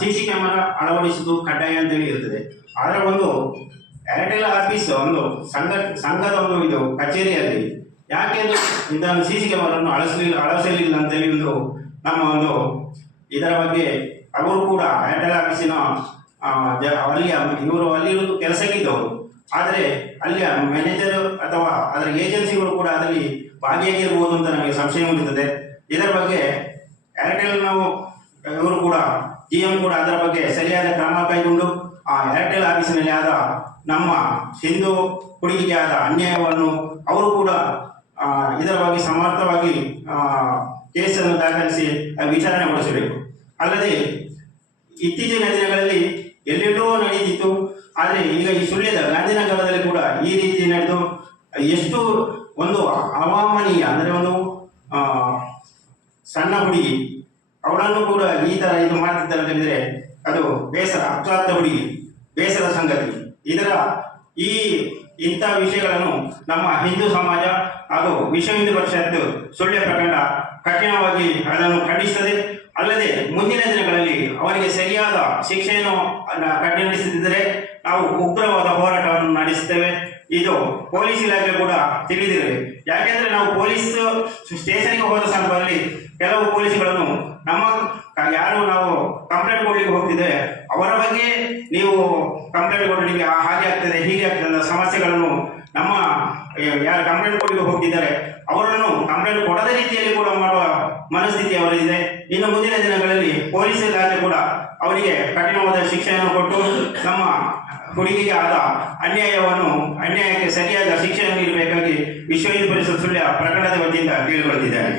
CC camera ಅಳವಡಿಸುವುದು ಕಡ್ಡಾಯ ಅಂತೇಳಿ ಇರ್ತದೆ. ಆದರೆ ಒಂದು ಏರ್ಟೆಲ್ ಆಫೀಸ್ ಒಂದು ಸಂಘದ ಒಂದು ಇದು ಕಚೇರಿಯಲ್ಲಿ ಯಾಕೆ ಅದು ಇದನ್ನು ಸಿಸಿ ಕ್ಯಾಮರಾವನ್ನು ಅಳವಡಿಸಲಿಲ್ಲ ಅಂತೇಳಿ ಒಂದು ನಮ್ಮ ಒಂದು ಇದರ ಬಗ್ಗೆ ಅವರು ಕೂಡ ಏರ್ಟೆಲ್ ಆಫೀಸಿನ ಅಲ್ಲಿಯ ಇವರು ಅಲ್ಲಿರುವುದು ಕೆಲಸಕ್ಕಿದ್ದವರು, ಆದರೆ ಅಲ್ಲಿಯ ಮ್ಯಾನೇಜರ್ ಅಥವಾ ಅದರ ಏಜೆನ್ಸಿಗಳು ಕೂಡ ಅದರಲ್ಲಿ ಭಾಗಿಯಾಗಿರ್ಬೋದು ಅಂತ ನಮಗೆ ಸಂಶಯ ಹೊಂದುತ್ತದೆ. ಇದರ ಬಗ್ಗೆ ಏರ್ಟೆಲ್ ನಾವು ಇವರು ಕೂಡ GM ಕೂಡ ಅದರ ಬಗ್ಗೆ ಸರಿಯಾದ ಕ್ರಮ ಕೈಗೊಂಡು ಆ ಏರ್ಟೆಲ್ ಆಫೀಸಿನಲ್ಲಿ ಆದ ನಮ್ಮ ಹಿಂದೂ ಹುಡುಗಿಗೆ ಆದ ಅನ್ಯಾಯವನ್ನು ಅವರು ಕೂಡ ಇದರ ಬಗ್ಗೆ ಸಮರ್ಥವಾಗಿ ಕೇಸನ್ನು ದಾಖಲಿಸಿ ವಿಚಾರಣೆಗೊಳಿಸಬೇಕು. ಅಲ್ಲದೆ ಇತ್ತೀಚಿನ ದಿನಗಳಲ್ಲಿ ಎಲ್ಲೆಲ್ಲೋ ನಡೆದಿತ್ತು, ಆದರೆ ಈಗ ಈ ಸುಳ್ಯದ ಗಾಂಧಿನಗರದಲ್ಲಿ ಕೂಡ ಈ ರೀತಿ ನಡೆದು ಎಷ್ಟು ಒಂದು ಅವಾಮನೀಯ, ಅಂದರೆ ಒಂದು ಸಣ್ಣ ಹುಡುಗಿ ಅವಳನ್ನು ಕೂಡ ಈ ಥರ ಇದು ಮಾಡ್ತಿದ್ದಾರೆ ಅಂತ ಹೇಳಿದರೆ ಅದು ಬೇಸರ, ಅಪ್ರಾಪ್ತ ಹುಡುಗಿ, ಬೇಸರ ಸಂಗತಿ. ಇಂಥ ವಿಷಯಗಳನ್ನು ನಮ್ಮ ಹಿಂದೂ ಸಮಾಜ ಹಾಗೂ ವಿಶ್ವ ಹಿಂದೂ ಪರಿಷತ್ ಸುಳ್ಯ ಪ್ರಕರಣ ಕಠಿಣವಾಗಿ ಅದನ್ನು ಖಂಡಿಸುತ್ತದೆ. ಅಲ್ಲದೆ ಮುಂದಿನ ದಿನಗಳಲ್ಲಿ ಅವರಿಗೆ ಸರಿಯಾದ ಶಿಕ್ಷೆಯನ್ನು ಕಠಿಣಗೊಳಿಸದಿದ್ದರೆ ನಾವು ಉಗ್ರವಾದ ಹೋರಾಟವನ್ನು ನಡೆಸುತ್ತೇವೆ. ಇದು ಪೊಲೀಸ್ ಇಲಾಖೆ ಕೂಡ ತಿಳಿದಿದೆ. ಯಾಕೆಂದ್ರೆ ನಾವು ಪೊಲೀಸ್ ಸ್ಟೇಷನ್ಗೆ ಹೋದ ಸಂದರ್ಭದಲ್ಲಿ ಕೆಲವು ಪೊಲೀಸ್ಗಳನ್ನು ಯಾರು ನಾವು ಕಂಪ್ಲೇಂಟ್ ಕೊಡ್ಲಿಕ್ಕೆ ಹೋಗ್ತಿದ್ದೇವೆ ಅವರ ಬಗ್ಗೆ ನೀವು ಕಂಪ್ಲೇಂಟ್ ಕೊಡಲಿಕ್ಕೆ ಹಾಗೆ ಆಗ್ತದೆ ಹೀಗೆ ಆಗ್ತದೆ ಅನ್ನೋ ಸಮಸ್ಯೆಗಳನ್ನು ನಮ್ಮ ಯಾರು ಕಂಪ್ಲೇಂಟ್ ಕೊಡ್ಲಿಕ್ಕೆ ಹೋಗ್ತಿದ್ದಾರೆ ಅವರನ್ನು ಕಂಪ್ಲೇಂಟ್ ಕೊಡದ ರೀತಿಯಲ್ಲಿ ಕೂಡ ಮಾಡುವ ಮನಸ್ಥಿತಿ ಅವರಿದೆ. ಇನ್ನು ಮುಂದಿನ ದಿನಗಳಲ್ಲಿ ಪೊಲೀಸ್ ಇಲಾಖೆ ಕೂಡ ಅವರಿಗೆ ಕಠಿಣವಾದ ಶಿಕ್ಷೆಯನ್ನು ಕೊಟ್ಟು ನಮ್ಮ ಹುಡುಗಿಗೆ ಆದ ಅನ್ಯಾಯಕ್ಕೆ ಸರಿಯಾದ ಶಿಕ್ಷೆಯನ್ನು ನೀಡಬೇಕಾಗಿ ವಿಶ್ವ ಹಿಂದೂ ಪರಿಷತ್ ಸುಳ್ಯ ಪ್ರಕರಣದ ವತಿಯಿಂದ ಕೇಳಿಕೊಳ್ಳುತ್ತಿದ್ದಾರೆ.